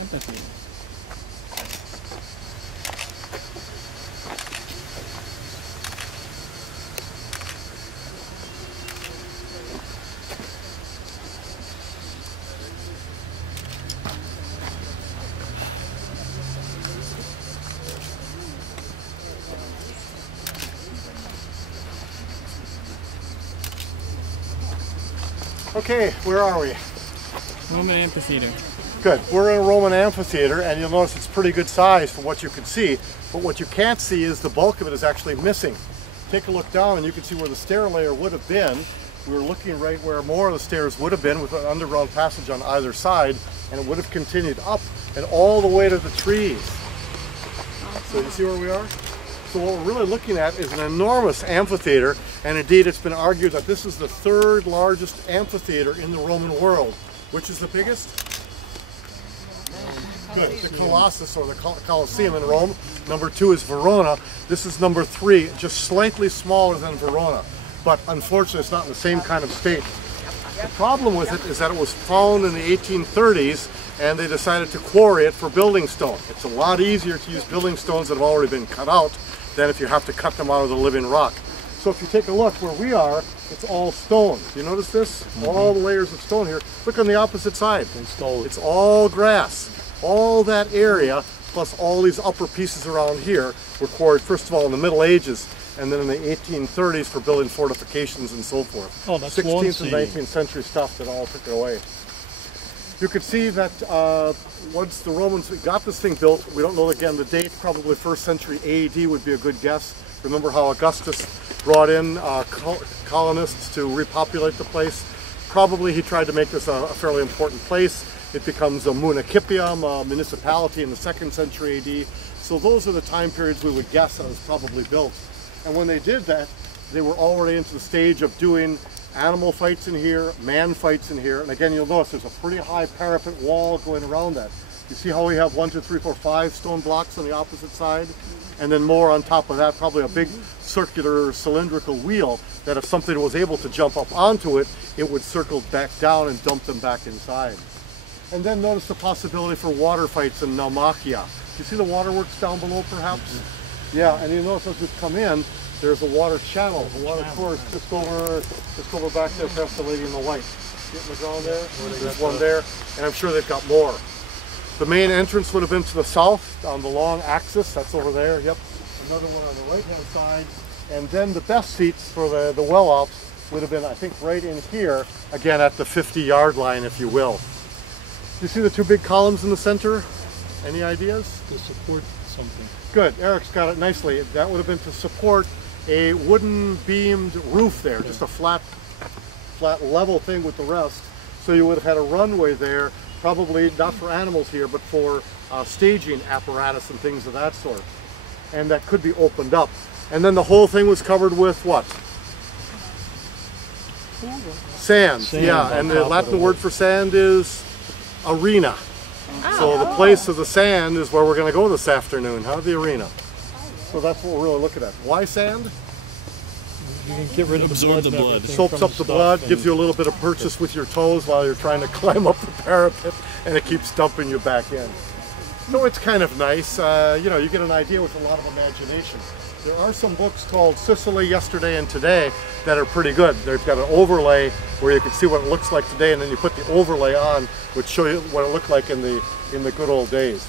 amphitheater. Okay, where are we? Roman amphitheater. Good. We're in a Roman amphitheater, and you'll notice it's pretty good size for what you can see, but what you can't see is the bulk of it is actually missing. Take a look down and you can see where the stair layer would have been. We were looking right where more of the stairs would have been with an underground passage on either side, and it would have continued up and all the way to the trees. So you see where we are? So what we're really looking at is an enormous amphitheater, and indeed it's been argued that this is the third largest amphitheater in the Roman world. Which is the biggest? Good, the Colossus or the Colosseum in Rome. Number 2 is Verona. This is number 3, just slightly smaller than Verona, but unfortunately it's not in the same kind of state. The problem with it is that it was found in the 1830s, and they decided to quarry it for building stone. It's a lot easier to use building stones that have already been cut out than if you have to cut them out of the living rock. So if you take a look where we are, it's all stone. Do you notice this? All the layers of stone here. Look on the opposite side. It's all grass. All that area, plus all these upper pieces around here, were quarried first of all in the Middle Ages, and then in the 1830s for building fortifications and so forth. Oh, that's 16th and 19th century stuff that all took it away. You could see that once the Romans got this thing built, we don't know again the date, probably 1st century AD would be a good guess. Remember how Augustus brought in colonists to repopulate the place? Probably he tried to make this a fairly important place. It becomes a municipium, a municipality in the 2nd century AD. So those are the time periods we would guess that it was probably built. And when they did that, they were already into the stage of doing animal fights in here, man fights in here. And again, you'll notice there's a pretty high parapet wall going around that. You see how we have 1, 2, 3, 4, 5 stone blocks on the opposite side? And then more on top of that, probably a big circular cylindrical wheel that if something was able to jump up onto it, it would circle back down and dump them back inside. And then notice the possibility for water fights in Naumachia. You see the waterworks down below perhaps? Yeah, and you notice as we come in, there's a water channel, a water course just over back there past the lady in the white. See it in the ground there? There's one there, and I'm sure they've got more. The main entrance would have been to the south on the long axis. That's over there. Yep. Another one on the right-hand side. And then the best seats for the well-ops would have been, I think, right in here, again at the 50-yard line, if you will. You see the 2 big columns in the center? Any ideas? To support something. Good. Eric's got it nicely. That would have been to support a wooden beamed roof there, just a flat level thing with the rest. So you would have had a runway there, probably not for animals here, but for staging apparatus and things of that sort. And that could be opened up. And then the whole thing was covered with what? Sand. Yeah, and the Latin word for sand is arena. So the place of the sand is where we're going to go this afternoon, huh? The arena. So that's what we're really looking at. Why sand? You can get rid of absorb the blood. Soaks up the blood, gives you a little bit of purchase with your toes while you're trying to climb up the parapet, and it keeps dumping you back in. So it's kind of nice. You know, you get an idea with a lot of imagination. There are some books called Sicily, Yesterday and Today that are pretty good. They've got an overlay where you can see what it looks like today, and then you put the overlay on, which show you what it looked like in the good old days.